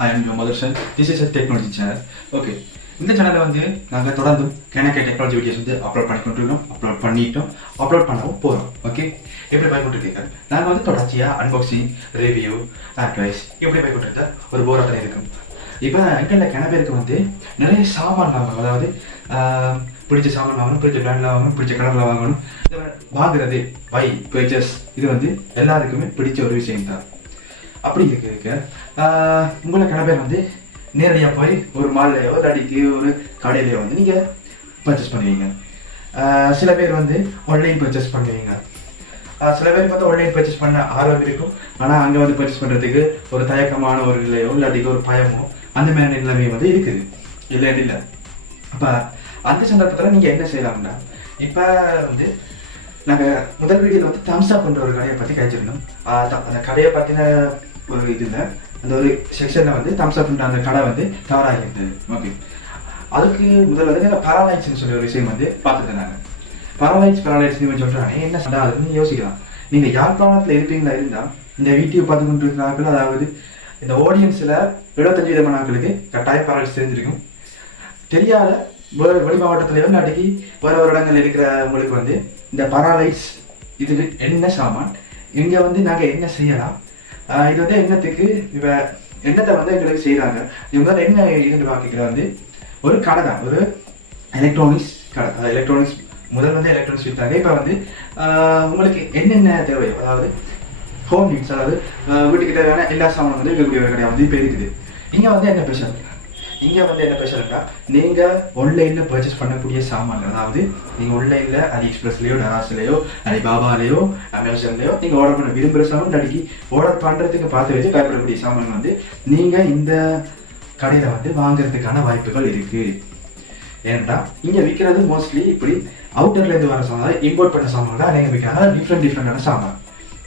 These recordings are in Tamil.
I am your Motherson. This is a technology channel. Okay. இந்த சேனலில் வந்து நாங்கள் தொடர்ந்து கணக்கு டெக்னாலஜி வீடியோஸ் வந்து அப்லோட் பண்ணவும் போகிறோம். ஓகே, எப்படி பயன்பட்டுருக்கீங்க? நாங்கள் வந்து தொடர்ச்சியாக அன்பாக்சிங், ரிவ்யூ, அட்வைஸ் எப்படி பயன்பட்டுருந்தா ஒரு போராட்டம் இருக்கும். இப்போ எங்களில் கிண பேருக்கு வந்து நிறைய சாமான் வாங்கணும், அதாவது பிடிச்ச சாமான் வாங்கணும், பிடிச்ச பிராண்டில் வாங்கணும், பிடிச்ச கலரில் வாங்கணும். வாங்குறது பர்ச்சேஸ் இது வந்து எல்லாருக்குமே பிடிச்ச ஒரு விஷயம் தான். அப்படி இருக்க உங்களை கிண பேர் வந்து நேரடியாக போய் ஒரு மால்லையோ இல்லாட்டிக்கு ஒரு கடையிலையோ வந்து நீங்கள் பர்ச்சேஸ் பண்ணுவீங்க. சில பேர் வந்து ஆன்லைன் பர்ச்சேஸ் பண்ணுவீங்க. சில பேருக்கு வந்து ஆன்லைன் பர்ச்சேஸ் பண்ண ஆர்வம் இருக்கும், ஆனால் அங்கே வந்து பர்ச்சேஸ் பண்ணுறதுக்கு ஒரு தயக்கமான ஒரு இல்லையோ இல்லாட்டிக்கு ஒரு பயமோ அந்த மாதிரி நிலைமை வந்து இருக்குது. இல்லை அப்போ அந்த சந்தர்ப்பத்தில் நீங்கள் என்ன செய்யலாம்னா, இப்போ வந்து நாங்கள் முதல் வீடியோவில் வந்து தம்ஸ் அப் பண்ணுற ஒரு கடையை பற்றி கழிச்சிருந்தோம். அந்த கடையை பற்றின ஒரு இதில் அந்த ஒரு செக்ஷனில் வந்து தம்ஸ் அப் பண்ணுற அந்த கடை வந்து தவறாக இருந்தது. ஓகே, அதுக்கு முதல்ல வந்து பராலைட்ஸ்ன்னு சொல்லி ஒரு விஷயம் வந்து பார்த்துட்டு நாங்கள் பராலைட்ஸ் நீங்கள் சொல்கிறாங்க என்ன சண்டை அதுன்னு யோசிக்கலாம். நீங்கள் யாழ்ப்பாணத்தில் இருப்பீங்களா இருந்தால் இந்த வீடியோ பார்த்து கொண்டு இருக்கிறார்கள், அதாவது இந்த ஆடியன்ஸில் 75% ஆட்களுக்கு கட்டாய பராலைட்ஸ் தெரிஞ்சிருக்கும். தெரியாத வெளி மாவட்டத்தில் வந்து அன்றைக்கி வேறு ஒரு இடங்கள் இருக்கிற உங்களுக்கு வந்து இந்த பராலைட்ஸ் இது என்ன சாமான், இங்கே வந்து நாங்கள் என்ன செய்யலாம், இது வந்து என்னத்துக்கு இப்போ என்னத்தை வந்து எங்களுக்கு செய்கிறாங்க, இவங்க என்ன இதுன்னு பார்க்கிற வந்து ஒரு கடை தான், ஒரு எலக்ட்ரானிக்ஸ் கடை. எலக்ட்ரானிக்ஸ் முதல் வந்து எலக்ட்ரானிக்ஸ் விற்றாங்க. இப்போ வந்து உங்களுக்கு என்னென்ன தேவையோ, அதாவது ஹோம் நீட்ஸ், அதாவது வீட்டுக்கு தேவையான எல்லா சாமானும் வந்து இருக்கக்கூடிய ஒரு கடை வந்து இப்போ இருக்குது. இங்கே வந்து என்ன ஸ்பெஷல்னா நீங்கள் ஆன்லைனில் பர்ச்சேஸ் பண்ணக்கூடிய சாமான், அதாவது நீங்கள் ஆன்லைனில் அலி எக்ஸ்பிரஸ்லையோ, டராஸ்லையோ, அலிபாபாலையோ, அமேசான்லையோ நீங்கள் ஆர்டர் பண்ண விரும்புகிற சாமான் அடிக்கி ஆர்டர் பண்ணுறதுக்கு பார்த்து வச்சு பயப்படக்கூடிய சாமான் வந்து நீங்கள் இந்த கடையில் வந்து வாங்குறதுக்கான வாய்ப்புகள் இருக்குது. ஏன்னா இங்கே விற்கிறது மோஸ்ட்லி இப்படி அவுட்டர்லேருந்து வர சாமான், இம்போர்ட் பண்ண சாமான் தான் நீங்கள் விற்கிறாங்க. டிஃப்ரெண்டான சாமான்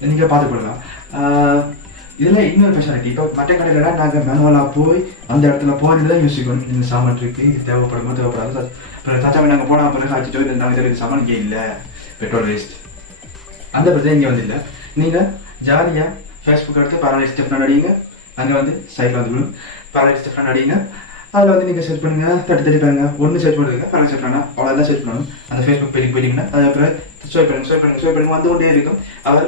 நீங்கள் பார்த்துக்கொள்ளலாம். இதில் இன்னொரு ஸ்பெஷாலிட்டி, இப்போ மற்ற கடையிலலாம் நாங்கள் மேனுவலாக போய் அந்த இடத்துல போகிறது தான் யோசிக்கணும். இந்த சாமான் இருக்குது, இது தேவைப்படாது. அப்புறம் தச்சாமல் நாங்கள் போனால் பிறகு அடிச்சுட்டு இந்த நாங்கள் தெரிவித்த சாமான் இங்கே இல்லை, பெட்ரோல் வேஸ்ட் அந்த பிரச்சனை இங்கே வந்து இல்லை. நீங்கள் ஜாலியாக ஃபேஸ்புக் எடுத்து பராலைட்ஸ் ஸ்டெஃப்டன் அடிங்க, அங்கே வந்து சைட்டில் வந்து பராலைட்ஸ் ஸ்டெஃப்டன் அடிங்க. அதில் வந்து நீங்கள் சர்ச் பண்ணுங்கள், தட்டிப்பாங்க ஒன்று சர்ச் பண்ணுறதுங்க பராலைட்ஸ் ஸ்டெஃப்டனா அவ்வளோதான் சர்ச் பண்ணணும். அந்த ஃபேஸ்புக் பேஜுக்கு போயிட்டீங்கன்னா அதுக்கப்புறம் ஸ்வைப் பண்ணுங்க வந்து கொண்டே இருக்கும். அவர்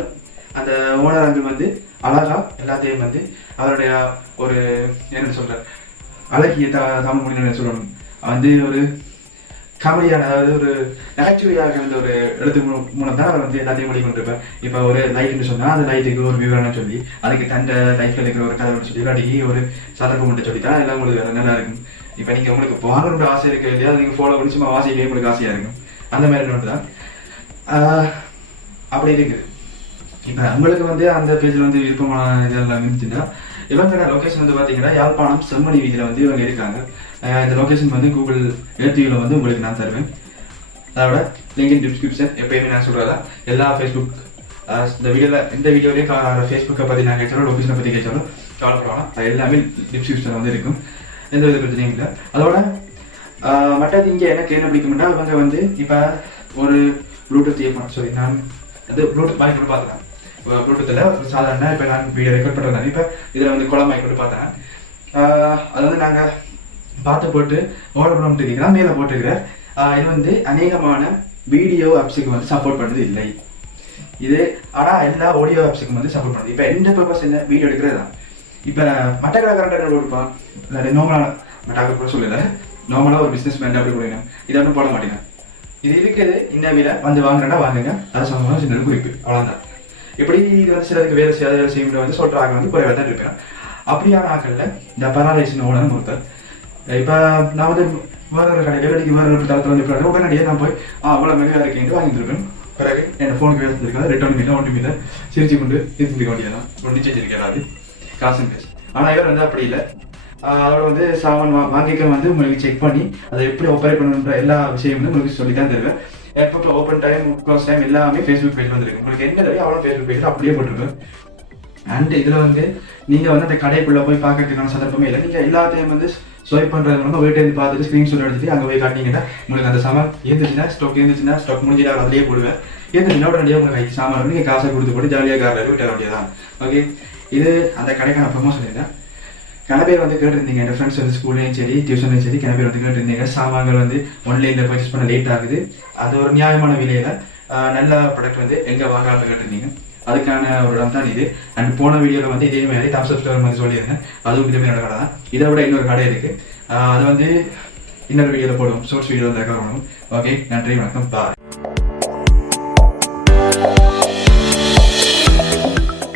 அந்த ஓனர் அங்கிள் வந்து அழகா எல்லாத்தையும் வந்து அவருடைய ஒரு என்ன சொல்ற அழகிய தமிழ் மொழி சொல்லணும் வந்து ஒரு காமெடியான, அதாவது ஒரு நகைச்சுவையாக இருந்த ஒரு எழுத்து மூலம் தான் அவர் வந்து எல்லாத்தையும் மொழி கொண்டிருப்பார். இப்போ ஒரு லைட்னு சொன்னால் அந்த லைட்டுக்கு ஒரு விவரம் சொல்லி அதுக்கு தண்டை லைஃப்பில் இருக்கிற ஒரு கதை சொல்லி அடிக்கி ஒரு சதர்ப்பம் மட்டும் சொல்லி தான் எல்லாம் உங்களுக்கு வேறு நல்லா இருக்கும். இப்போ நீங்கள் உங்களுக்கு வாங்கணுன்ற ஆசை இருக்கு இல்லையா, அது நீங்கள் ஃபாலோ பண்ணி சும்மா வாசிக்கவே உங்களுக்கு ஆசையாக இருக்கும். அந்த மாதிரி நோட்டு தான் அப்படி இருக்குது. இப்போ உங்களுக்கு வந்து அந்த பேஜில் வந்து விருப்பமான இதெல்லாம் இருந்துச்சுன்னா இவங்களோட லொக்கேஷன் வந்து பார்த்தீங்கன்னா யாழ்ப்பாணம் செம்மணி வீதியில் வந்து இவங்க இருக்காங்க. இந்த லொக்கேஷன் வந்து கூகுள் ஏர்டிவியில் வந்து உங்களுக்கு நான் தருவேன். அதோட லிங்க் இன் டிஸ்கிரிப்ஷன். எப்பயுமே நான் சொல்கிறதா எல்லா ஃபேஸ்புக் இந்த வீடியோலேயே ஃபேஸ்புக்கை பற்றி நான் கேட்டாலும் லொக்கேஷனை பற்றி கேட்டாலும் கவலைப்படலாம், அது எல்லாமே டிஸ்கிரிப்ஷனில் வந்து இருக்கும், எந்த வித பிரச்சனையும் இல்லை. அதோட மற்றது இங்கே எனக்கு என்ன பிடிக்கும்னா இவங்க வந்து இப்போ ஒரு ப்ளூடூத் இயர்ஃபோன் சொல்லி நான் அது ப்ளூடூத் மைக் கூட பார்த்துக்கலாம். ப்ளூடூத்தில் சாதாரண இப்போ நான் வீடியோ ரெக்கார்ட் பண்ணுறேன். இப்போ இதில் வந்து குளம் மைக் கூட பார்த்தேன். அதை வந்து நாங்கள் பார்த்து போட்டு ஆர்டர் பண்ணிட்டு மேலே போட்டுருக்கிறேன். இது வந்து அநேகமான வீடியோ ஆப்ஸுக்கு வந்து சப்போர்ட் பண்ணுறது இல்லை இது, ஆனால் எல்லா ஆடியோ ஆப்ஸுக்கும் வந்து சப்போர்ட் பண்ணுது. இப்போ எந்த பர்பஸ் என்ன வீடியோ எடுக்கிறது தான். இப்போ மற்ற கடை கரெக்டாக கொடுப்பான், இல்லை நார்மலான மட்டாக கூட சொல்லலை, நார்மலாக ஒரு பிஸ்னஸ் மேன் அப்படி கொடுங்க, இதை ஒன்றும் போட மாட்டேங்க. இது இருக்குது இந்த விலை வந்து வாங்குறேன்னா வாங்குங்க, அது சம்பந்தமாக சின்ன குறிப்பு அவ்வளோதான். இப்படி இது வந்து சிலருக்கு வேலை செய்ய வந்து சொல்கிறாங்க வந்து குறைவாக தான் இருப்பேன். அப்படியான ஆக்களில் இந்த பராலைட்ஸ் ஓனர் ஒருத்தர். இப்போ நான் வந்து வேற ஒரு கடையில் வேறு ஒரு தளத்தில் வந்து இப்போ உடனடியாக நான் போய் அவ்வளோ மெதுவாக இருக்கேன் வாங்கிட்டு இருப்பேன். பிறகு என் ஃபோனுக்கு எடுத்துருக்காது ரிட்டர்ன் மீது ஒன்று மீது சிரிச்சு கொண்டு இருந்துக்க வேண்டியதான் ஒன்று செஞ்சிருக்காது காசு பேசு. ஆனால் இவர் வந்து அப்படி இல்லை. அதோட வந்து சாமான் வாங்கிக்க வந்து உங்களுக்கு செக் பண்ணி அதை எப்படி ஆப்ரேட் பண்ணணுன்ற எல்லா விஷயமும் வந்து உங்களுக்கு சொல்லி தான் தருவேன். எப்போ ஓப்பன் டைம் க்ளோஸ் டைம் எல்லாமே ஃபேஸ்புக் பேஜ் வந்துருக்கு. உங்களுக்கு என்ன தேவையோ அவ்வளோ ஃபேஸ்புக் பேஜில் அப்படியே போட்டுருக்கேன். அண்ட் இதில் வந்து நீங்கள் வந்து அந்த கடைக்குள்ளே போய் பார்க்கறதுக்கான சந்தர்ப்பமே இல்லை. நீங்கள் எல்லாத்தையும் வந்து ஸ்வைப் பண்ணுறது மூலமாக வீட்டிலேருந்து பார்த்துட்டு ஸ்க்ரீன்ஷாட் எடுத்துட்டு அங்கே போய் காட்டினீங்கன்னா உங்களுக்கு அந்த சாமான் இருந்துச்சுன்னா ஸ்டாக் முடிஞ்சிடா அதிலேயே போடுவேன். இருந்துச்சுன்னா உடனடியாக உங்களுக்கு கைக்கு சாமான் வந்து நீங்கள் காசை கொடுத்து போட்டு ஜாலியாக காரில் விட்ட வேண்டியதான். ஓகே, இது அந்த கடைக்கான ப்ரமோஷன் இல்லை. நிறைய பேர் வந்து கேட்டிருந்தீங்க என் ஃப்ரெண்ட்ஸ் வந்து ஸ்கூல்லையும் சரி டியூஷன்லையும் சரி நிறைய பேர் வந்து கேட்டிருந்தீங்க சாமான்கள் வந்து ஆன்லைனில் பர்ச்சேஸ் பண்ண லேட் ஆகுது, அது ஒரு நியாயமான விலையில நல்ல ப்ராடக்ட் வந்து எங்கே வாங்கலாம்னு கேட்டிருந்தீங்க. அதுக்கான ஒரு இடம் தான் இது. அண்ட் போன வீடியோவில் வந்து இதே மாதிரி டாப்ஸ் அப் ஸ்டோர் மாதிரி சொல்லியிருந்தேன், அதுவும் இதே மாதிரி கடை தான். இதை விட இன்னொரு கடை இருக்கு, அது வந்து இன்னொரு வீடியோவில் போடுவோம், ஷார்ட்ஸ் வீடியோவில் ரெக்கார்ட் பண்ணுவோம். ஓகே, நன்றி, வணக்கம், பாய்.